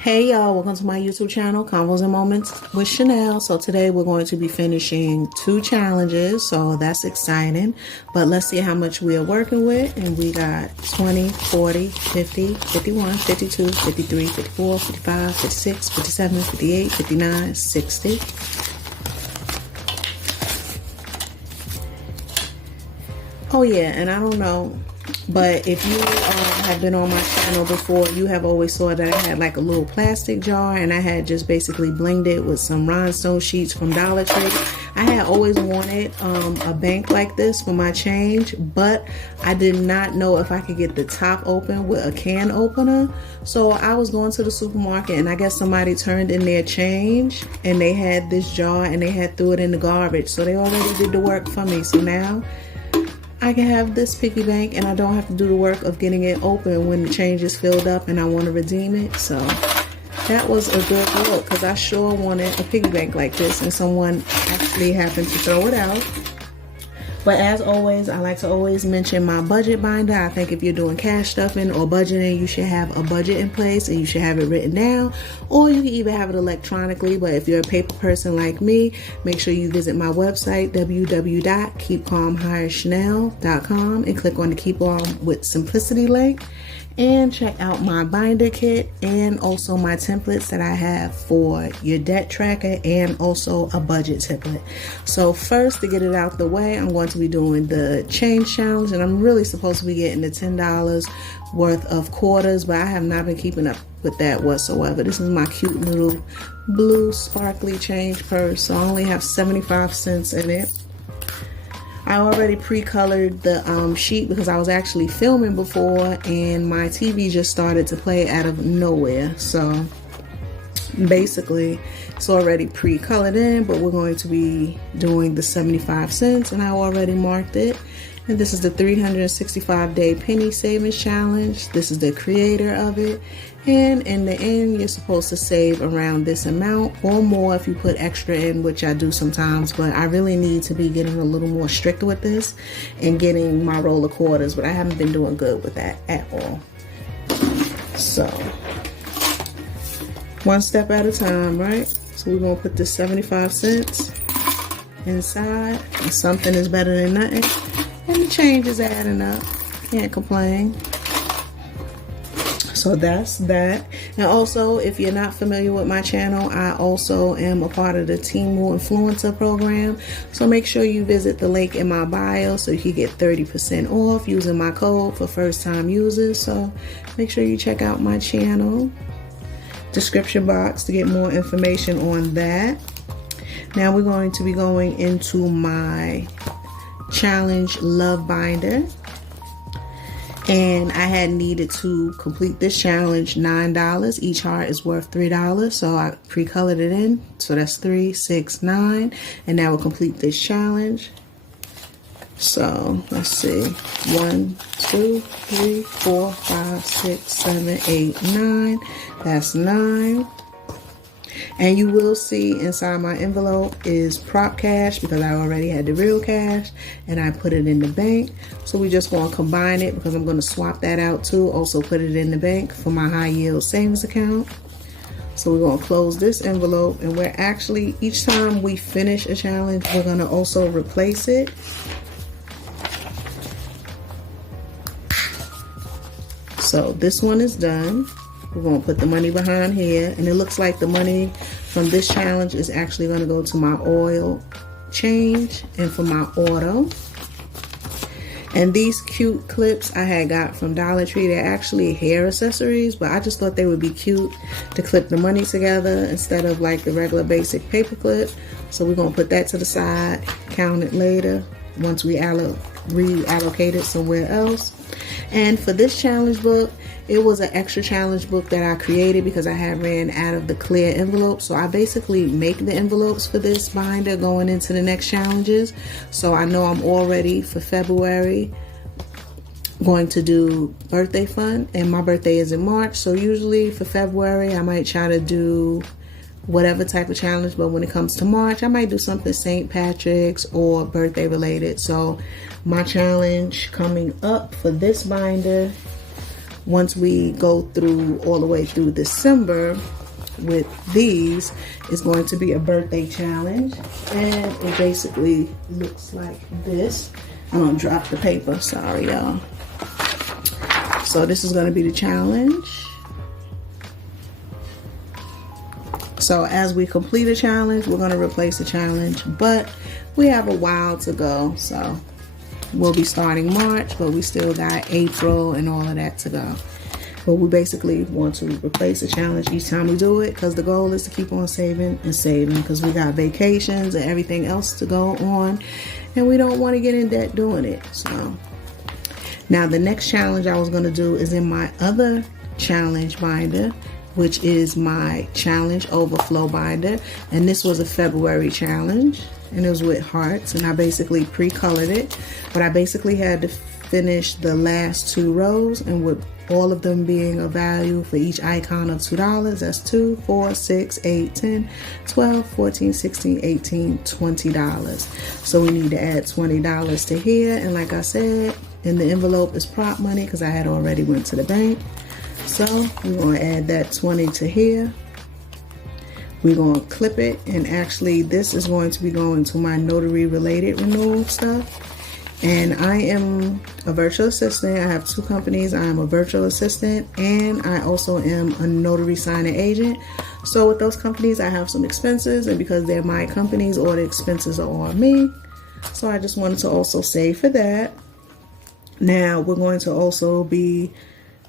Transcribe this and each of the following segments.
Hey y'all, welcome to my YouTube channel, Convos and Moments with Chanel. So today we're going to be finishing 2 challenges, so that's exciting. But let's see how much we are working with. And we got 20, 40, 50, 51, 52, 53, 54, 55, 56, 57, 58, 59, 60. Oh yeah, and I don't know, but if you have been on my channel before, you have always saw that I had like a little plastic jar, and I had just basically blinged it with some rhinestone sheets from Dollar Tree. I had always wanted a bank like this for my change, but I did not know if I could get the top open with a can opener. So I was going to the supermarket, and I guess somebody turned in their change, and they had this jar, and they had threw it in the garbage. So they already did the work for me. So now I can have this piggy bank, and I don't have to do the work of getting it open when the change is filled up and I want to redeem it. So that was a good look, because I sure wanted a piggy bank like this, and someone actually happened to throw it out. But as always, I like to always mention my budget binder. I think if you're doing cash stuffing or budgeting, you should have a budget in place, and you should have it written down, or you can even have it electronically. But if you're a paper person like me, make sure you visit my website, www.keepcalmhigherchanel.com, and click on the Keep On with Simplicity link, and check out my binder kit and also my templates that I have for your debt tracker, and also a budget template. So first, to get it out the way, I'm going to be doing the change challenge, and I'm really supposed to be getting the $10 worth of quarters, but I have not been keeping up with that whatsoever. This is my cute little blue sparkly change purse, so I only have 75 cents in it. I already pre-colored the sheet because I was actually filming before, and my TV just started to play out of nowhere. So basically it's already pre-colored in, but we're going to be doing the 75 cents, and I already marked it. And this is the 365-day penny savings challenge. This is the creator of it. And in the end, you're supposed to save around this amount or more if you put extra in, which I do sometimes. But I really need to be getting a little more strict with this and getting my roll of quarters. But I haven't been doing good with that at all. So one step at a time, right? So we're going to put this 75 cents inside. And something is better than nothing. And the change is adding up. Can't complain. So that's that. And also, if you're not familiar with my channel, I also am a part of the TEMU influencer program. So make sure you visit the link in my bio so you can get 30% off using my code for first time users. So make sure you check out my channel description box to get more information on that. Now we're going to be going into my challenge love binder, and I had needed to complete this challenge $9. Each heart is worth $3, so I pre-colored it in. So that's 3, 6, 9, and now we'll complete this challenge. So let's see, 1, 2, 3, 4, 5, 6, 7, 8, 9. That's 9. And you will see inside my envelope is prop cash, because I already had the real cash and I put it in the bank. So we just want to combine it, because I'm going to swap that out too. Also put it in the bank for my high yield savings account. So we're going to close this envelope, and we're actually, each time we finish a challenge, we're going to also replace it. So this one is done. We're going to put the money behind here, and it looks like the money from this challenge is actually going to go to my oil change and for my auto. And these cute clips I had got from Dollar Tree, they're actually hair accessories, but I just thought they would be cute to clip the money together instead of like the regular basic paper clip. So we're going to put that to the side, count it later once we reallocate it somewhere else. And for this challenge book, it was an extra challenge book that I created because I had ran out of the clear envelope. So I basically make the envelopes for this binder going into the next challenges. So I know I'm all ready for February going to do birthday fun, and my birthday is in March. So usually for February, I might try to do whatever type of challenge, but when it comes to March, I might do something St. Patrick's or birthday related. So my challenge coming up for this binder once we go through all the way through December with these, is going to be a birthday challenge, and it basically looks like this. I'm gonna drop the paper, sorry y'all. So this is going to be the challenge. So as we complete a challenge, we're going to replace the challenge, but we have a while to go. So we'll be starting March, but we still got April and all of that to go. But we basically want to replace the challenge each time we do it, because the goal is to keep on saving and saving, because we got vacations and everything else to go on, and we don't want to get in debt doing it. So now the next challenge I was going to do is in my other challenge binder, which is my challenge overflow binder. And this was a February challenge, and it was with hearts, and I basically pre-colored it, but I basically had to finish the last 2 rows, and with all of them being a value for each icon of $2. That's 2, 4, 6, 8, 10, 12, 14, 16, 18, $20. So we need to add $20 to here, and like I said, in the envelope is prop money because I had already went to the bank. So we're going to add that 20 to here. We're going to clip it, and actually this is going to be going to my notary related renewal stuff. And I am a virtual assistant. I have 2 companies. I am a virtual assistant, and I also am a notary signing agent. So with those companies, I have some expenses, and because they're my companies, all the expenses are on me. So I just wanted to also save for that. Now we're going to also be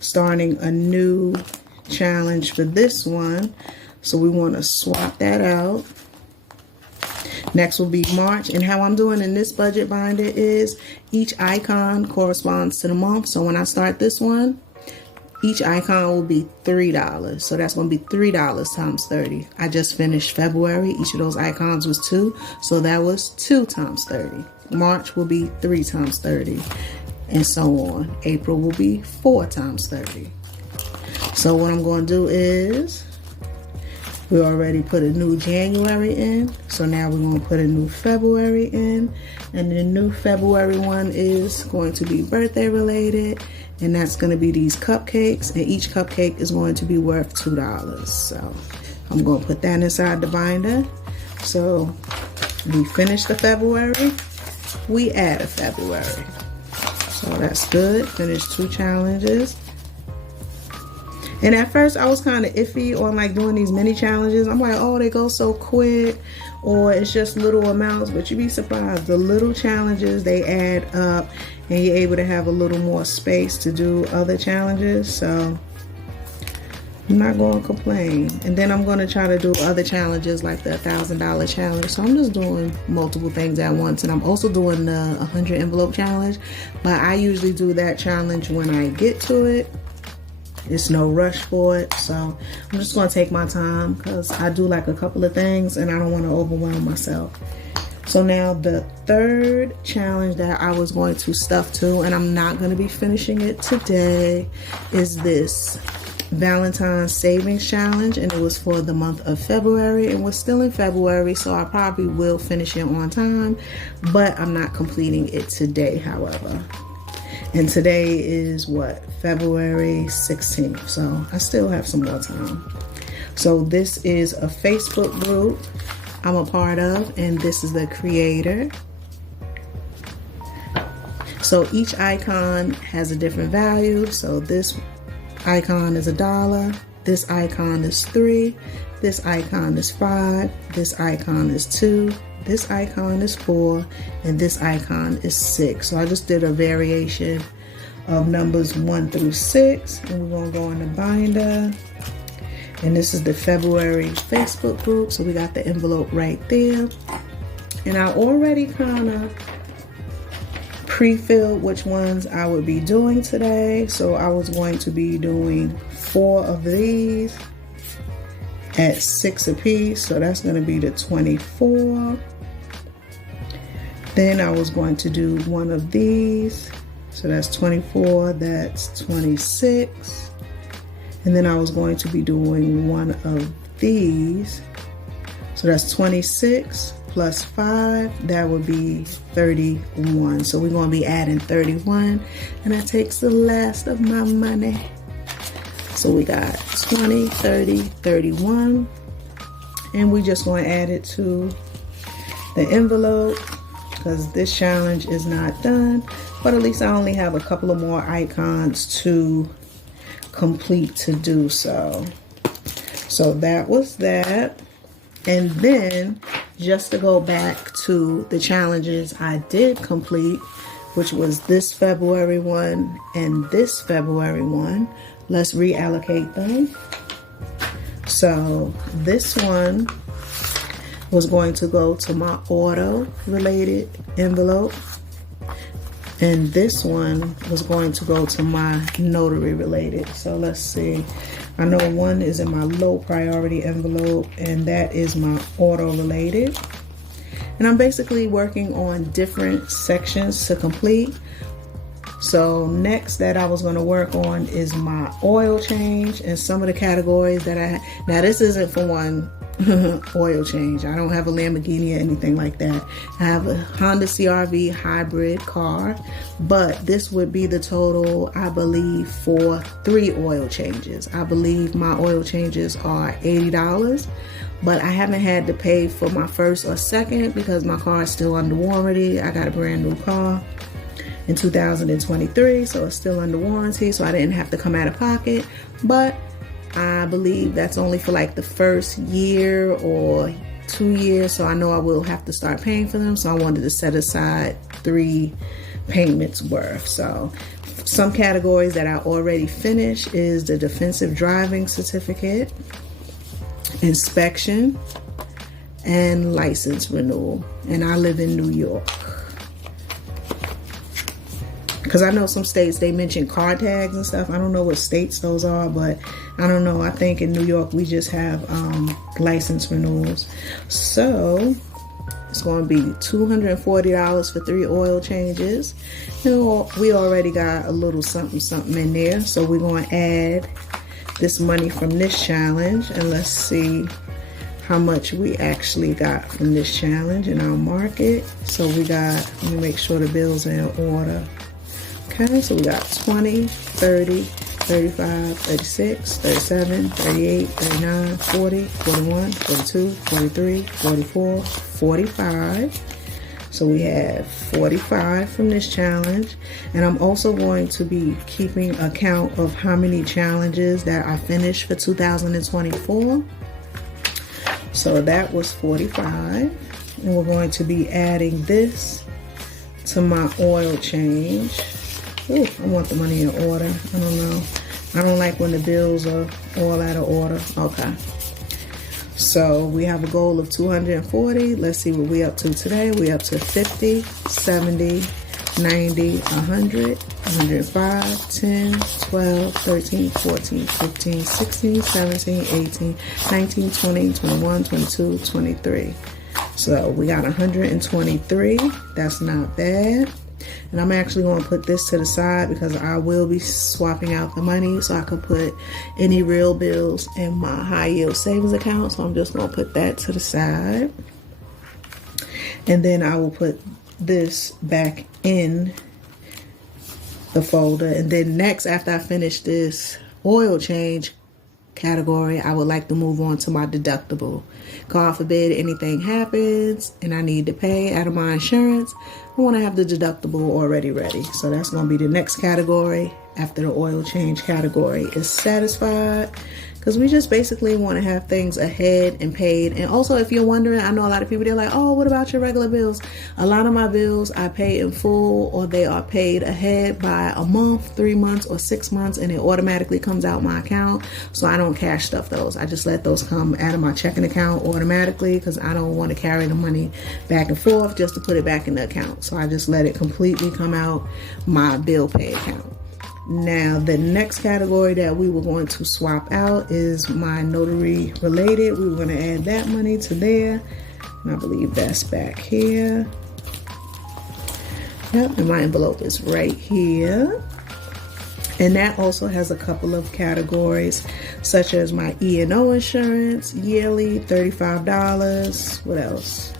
starting a new challenge for this one. So we want to swap that out. Next will be March, and how I'm doing in this budget binder is each icon corresponds to the month. So when I start this one, each icon will be $3. So that's going to be $3 times 30. I just finished February. Each of those icons was 2. So that was 2 times 30. March will be 3 times 30. And so on. April will be 4 times 30. So what I'm going to do is, we already put a new January in, so now we're going to put a new February in, and the new February one is going to be birthday related, and that's going to be these cupcakes, and each cupcake is going to be worth $2. So I'm going to put that inside the binder. So we finished the February, we add a February. So that's good. Finished 2 challenges. And at first I was kind of iffy on like doing these mini challenges. I'm like, oh, they go so quick, or it's just little amounts, but you'd be surprised. The little challenges, they add up, and you're able to have a little more space to do other challenges. So I'm not going to complain. And then I'm going to try to do other challenges like the $1,000 challenge. So I'm just doing multiple things at once. And I'm also doing the 100 envelope challenge, but I usually do that challenge when I get to it. It's no rush for it, so I'm just going to take my time because I do like a couple of things and I don't want to overwhelm myself. So now the third challenge that I was going to stuff to, and I'm not going to be finishing it today, is this Valentine's Savings Challenge, and it was for the month of February, and we're still in February, so I probably will finish it on time, but I'm not completing it today, however. And today is what? February 16th. So I still have some more time. So this is a Facebook group I'm a part of, and this is the creator. So each icon has a different value. So this icon is $1. This icon is 3. This icon is 5. This icon is 2. This icon is 4, and this icon is 6. So I just did a variation of numbers 1 through 6, and we're gonna go in the binder. And this is the February Facebook group, so we got the envelope right there. And I already kind of pre-filled which ones I would be doing today. So I was going to be doing 4 of these at 6 apiece, so that's going to be the 24. Then I was going to do 1 of these, so that's 24, that's 26. And then I was going to be doing 1 of these, so that's 26 plus 5, that would be 31. So we're going to be adding 31, and that takes the last of my money. So we got 20, 30, 31, and we just going to add it to the envelope because this challenge is not done, but at least I only have a couple of more icons to complete to do so. So that was that. And then just to go back to the challenges I did complete, which was this February one and this February one, let's reallocate them. So this one was going to go to my auto related envelope, and this one was going to go to my notary related. So let's see. I know one is in my low priority envelope, and that is my auto related. And I'm basically working on different sections to complete. So next that I was going to work on is my oil change and some of the categories that I had. Now this isn't for one oil change. I don't have a Lamborghini or anything like that. I have a Honda CR-V hybrid car, but this would be the total, I believe, for 3 oil changes. I believe my oil changes are $80, but I haven't had to pay for my first or second because my car is still under warranty. I got a brand new car in 2023, so it's still under warranty, so I didn't have to come out of pocket. But I believe that's only for like the first year or 2 years, so I know I will have to start paying for them. So I wanted to set aside 3 payments worth. So some categories that I already finished is the defensive driving certificate, inspection, and license renewal. And I live in New York, because I know some states they mention car tags and stuff. I don't know what states those are, but I don't know. I think in New York we just have license renewals. So it's going to be $240 for 3 oil changes. You know, we already got a little something in there. So we're going to add this money from this challenge, and let's see how much we actually got from this challenge, and I'll mark it. So we got, let me make sure the bills are in order. Okay, so we got 20, 30, 35, 36, 37, 38, 39, 40, 41, 42, 43, 44, 45. So we have 45 from this challenge. And I'm also going to be keeping account of how many challenges that I finished for 2024. So that was 45. And we're going to be adding this to my oil change. Ooh, I want the money in order. I don't know. I don't like when the bills are all out of order. Okay. So we have a goal of 240. Let's see what we're up to today. We're up to 50, 70, 90, 100, 105, 10, 12, 13, 14, 15, 16, 17, 18, 19, 20, 21, 22, 23. So we got 123. That's not bad. And I'm actually going to put this to the side because I will be swapping out the money so I can put any real bills in my high yield savings account. So I'm just going to put that to the side. And then I will put this back in the folder. And then next, after I finish this oil change category, I would like to move on to my deductible. God forbid anything happens and I need to pay out of my insurance, I want to have the deductible already ready. So that's going to be the next category after the oil change category is satisfied, because we just basically want to have things ahead and paid. And also, if you're wondering, I know a lot of people, they're like, oh, what about your regular bills? A lot of my bills I pay in full, or they are paid ahead by a month, 3 months, or 6 months, and it automatically comes out my account. So I don't cash stuff those. I just let those come out of my checking account automatically, because I don't want to carry the money back and forth just to put it back in the account. So I just let it completely come out my bill pay account. Now, the next category that we were going to swap out is my notary related. We were going to add that money to there. And I believe that's back here. Yep, and my envelope is right here. And that also has a couple of categories, such as my E&O insurance, yearly, $35. What else?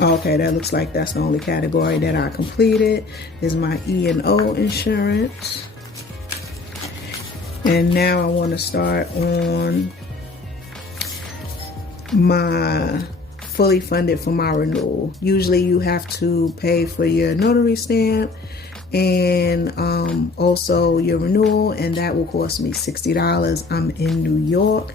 Okay, that looks like that's the only category that I completed is my E&O insurance. And now I want to start on my fully funded for my renewal. Usually you have to pay for your notary stamp and also your renewal, and that will cost me $60. I'm in New York.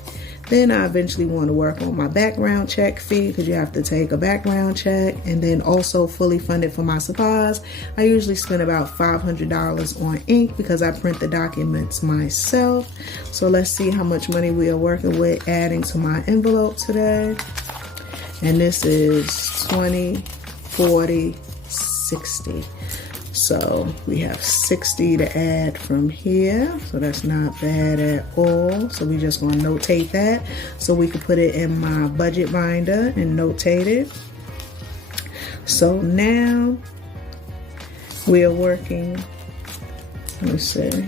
Then I eventually want to work on my background check fee, because you have to take a background check, and then also fully funded for my supplies. I usually spend about $500 on ink because I print the documents myself. So let's see how much money we are working with adding to my envelope today. And this is 20, 40, 60. So we have 60 to add from here. So that's not bad at all. So we're just going to notate that so we can put it in my budget binder and notate it. So now we are working, let's see.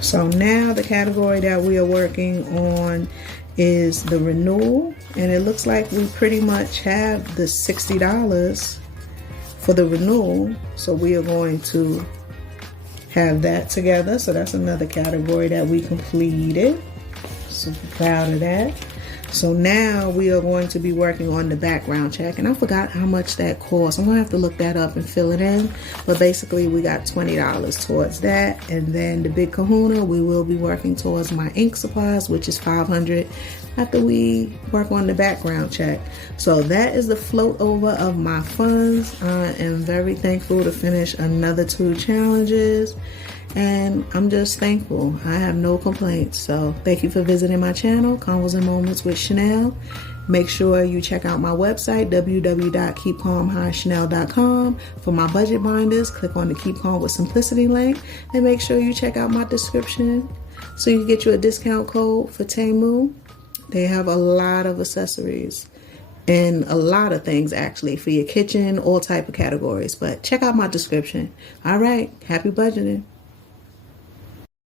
So now the category that we are working on is the renewal. And it looks like we pretty much have the $60 for the renewal, so we are going to have that together. So that's another category that we completed. Super proud of that. So now we are going to be working on the background check, and I forgot how much that costs. I'm gonna have to look that up and fill it in, but basically we got $20 towards that. And then the big kahuna, we will be working towards my ink supplies, which is $500 after we work on the background check. So that is the float over of my funds. I am very thankful to finish another 2 challenges, and I'm just thankful. I have no complaints. So thank you for visiting my channel, Convos and Moments with Chanel. Make sure you check out my website, www.keepcalmhighnchanel.com. For my budget binders, click on the Keep Calm with Simplicity link, and make sure you check out my description so you can get you a discount code for TEMU. They have a lot of accessories and a lot of things actually for your kitchen, all type of categories. But check out my description. All right, happy budgeting.